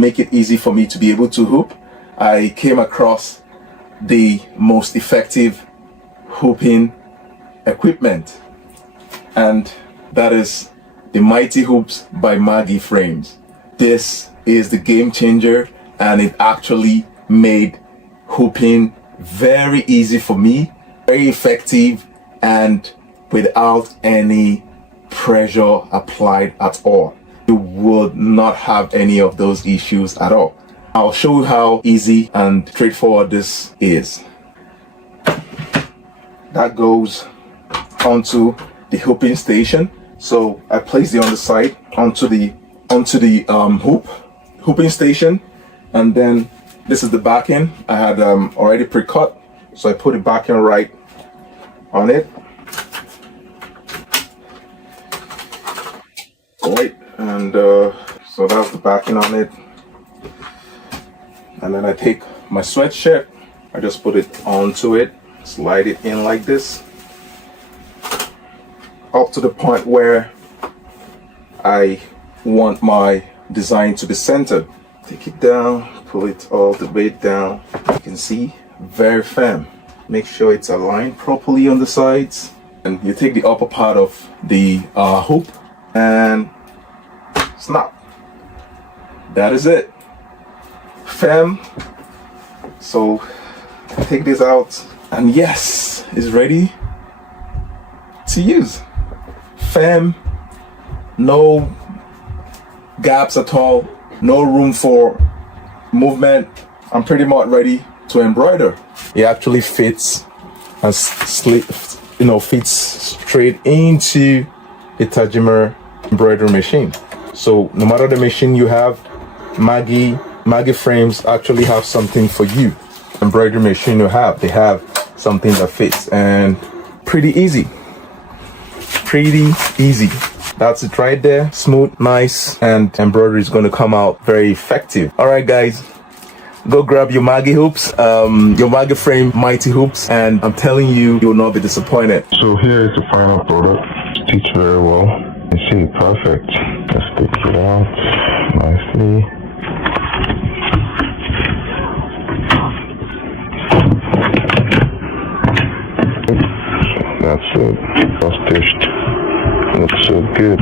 make it easy for me to be able to hoop, I came across the most effective hooping equipment, and that is the Mighty Hoops by MaggieFrames. This is the game changer, and it actually made hooping very easy for me, very effective, and without any pressure applied at all. You would not have any of those issues at all. I'll show you how easy and straightforward this is. That goes onto the hooping station. So I place the underside onto the hooping station, and then this is the backing. I had already pre-cut, so I put the backing right on it. Right, and so that's the backing on it. And then I take my sweatshirt, I just put it onto it, slide it in like this, up to the point where I want my design to be centered. Take it down, pull it all the way down. You can see, very firm. Make sure it's aligned properly on the sides. And you take the upper part of the hoop and snap. That is it. Firm. So take this out, and yes, it's ready to use. Firm, no gaps at all, no room for movement. I'm pretty much ready to embroider. It actually fits and fits straight into a Tajima embroidery machine. So no matter the machine you have, MaggieFrames actually have something for you. Embroidery machine you have, they have something that fits, and pretty easy. Pretty easy. That's it right there. Smooth, nice, and embroidery is going to come out very effective. All right, guys, go grab your Maggie hoops, your MaggieFrame Mighty hoops, and I'm telling you, you will not be disappointed. So here is the final product. Stitched very well. You see, perfect. Let's stitch it out nicely. That's it. All stitched. Looks so good.